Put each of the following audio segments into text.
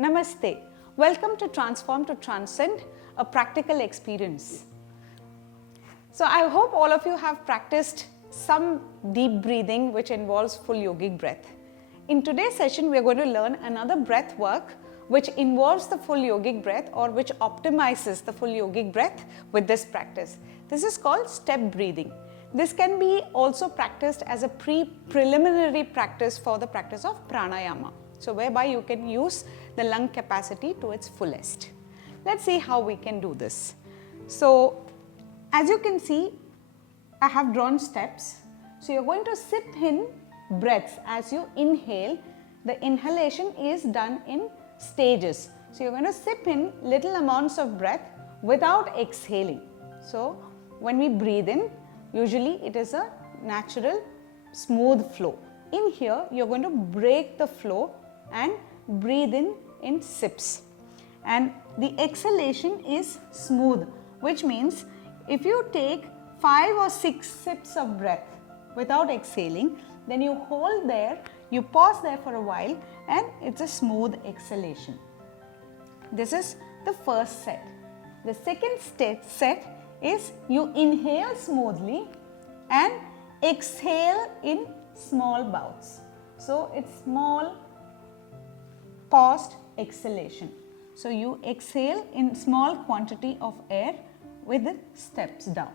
Namaste. Welcome to Transform to Transcend, a practical experience. So I hope all of you have practiced some deep breathing which involves full yogic breath. In today's session, we are going to learn another breath work which involves the full yogic breath or which optimizes the full yogic breath with this practice. This is called step breathing. This can be also practiced as a preliminary practice for the practice of pranayama. So whereby you can use the lung capacity to its fullest. Let's see how we can do this. So as you can see, I have drawn steps. So you're going to sip in breaths as you inhale. The inhalation is done in stages. So you're going to sip in little amounts of breath without exhaling. So when we breathe in, usually it is a natural smooth flow. In here, you're going to break the flow and breathe in sips. And the exhalation is smooth, which means if you take 5 or 6 sips of breath without exhaling, then you hold there, you pause there for a while, and it's a smooth exhalation. This is the first set. The second set is you inhale smoothly and exhale in small bouts. So it's small, paused exhalation. So you exhale in small quantity of air with the steps down.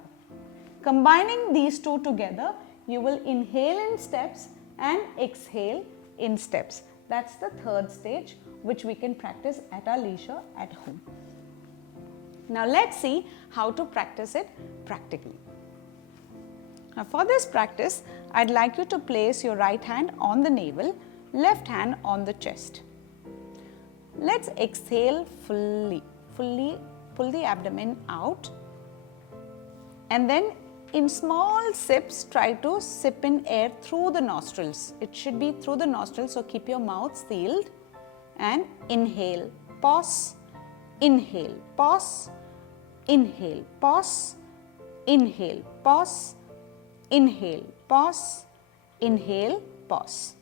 Combining these two together, you will inhale in steps and exhale in steps. That's the third stage which we can practice at our leisure at home. Now let's see how to practice it practically. Now for this practice, I'd like you to place your right hand on the navel, left hand on the chest. Let's exhale fully pull the abdomen out, and then in small sips try to sip in air through the nostrils. It should be through the nostrils, so keep your mouth sealed and inhale, pause, inhale, pause, inhale, pause, inhale, pause, inhale, pause, inhale, pause.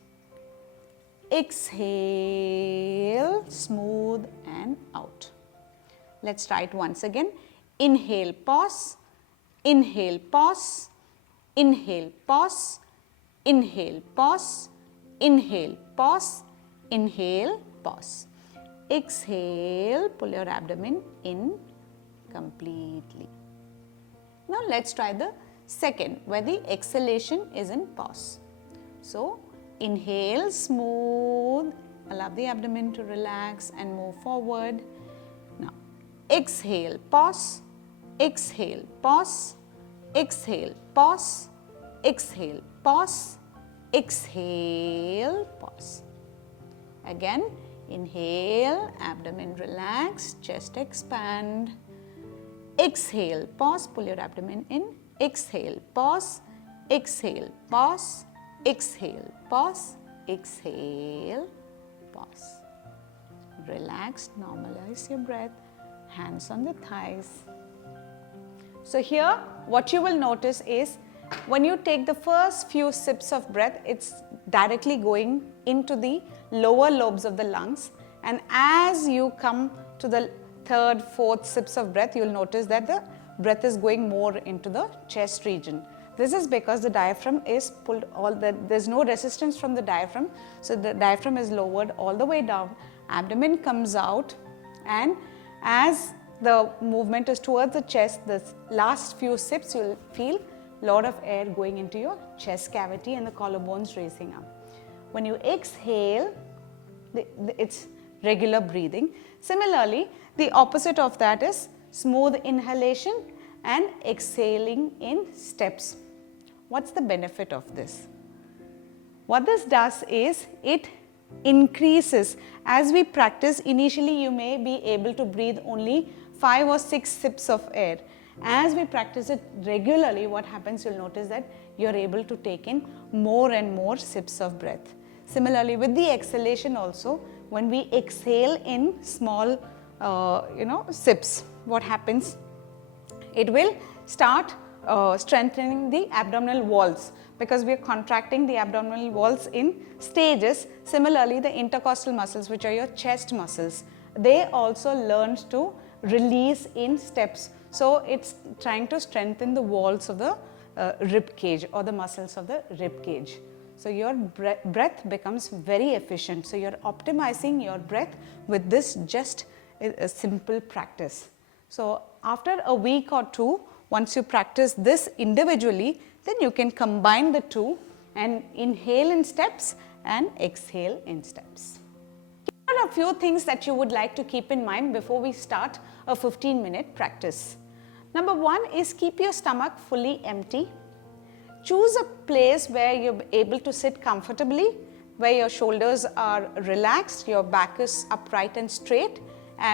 Exhale, smooth and out. Let's try it once again. Inhale, pause, inhale, pause, inhale, pause, inhale, pause, inhale, pause, inhale, pause. Exhale, pull your abdomen in completely. Now let's try the second, where the exhalation is in pause. So inhale, smooth, allow the abdomen to relax and move forward. Now exhale, pause, exhale, pause, exhale, pause, exhale, pause, exhale, pause. Again, inhale, abdomen relax, chest expand. Exhale, pause, pull your abdomen in. Exhale, pause, exhale, pause, exhale, pause, exhale, pause. Relax, normalize your breath, hands on the thighs. So here what you will notice is when you take the first few sips of breath, it's directly going into the lower lobes of the lungs, and as you come to the third, fourth sips of breath, you'll notice that the breath is going more into the chest region. This is because the diaphragm is pulled there's no resistance from the diaphragm, so the diaphragm is lowered all the way down, abdomen comes out, and as the movement is towards the chest, the last few sips you'll feel a lot of air going into your chest cavity and the collarbones raising up. When you exhale, it's regular breathing. Similarly, the opposite of that is smooth inhalation and exhaling in steps. What's the benefit of this? What this does is it increases. As we practice, initially you may be able to breathe only 5 or 6 sips of air. As we practice it regularly, what happens, you'll notice that you're able to take in more and more sips of breath. Similarly, with the exhalation also, when we exhale in small sips, what happens? It will start strengthening the abdominal walls, because we are contracting the abdominal walls in stages. Similarly, the intercostal muscles, which are your chest muscles, they also learn to release in steps. So it's trying to strengthen the walls of the rib cage or the muscles of the rib cage. So your breath becomes very efficient. So you're optimizing your breath with this just a simple practice. So after a week or two, once you practice this individually, then you can combine the two and inhale in steps and exhale in steps. Here are a few things that you would like to keep in mind before we start a 15-minute practice. Number one is keep your stomach fully empty. Choose a place where you're able to sit comfortably, where your shoulders are relaxed, your back is upright and straight.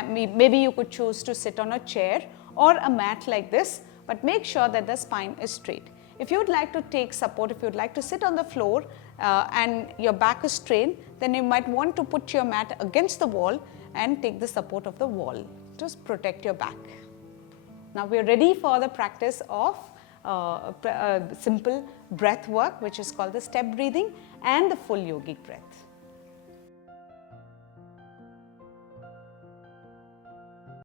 Maybe you could choose to sit on a chair or a mat like this, but make sure that the spine is straight. If you would like to take support, if you would like to sit on the floor and your back is straight, then you might want to put your mat against the wall and take the support of the wall to protect your back. Now we are ready for the practice of simple breath work, which is called the step breathing and the full yogic breath.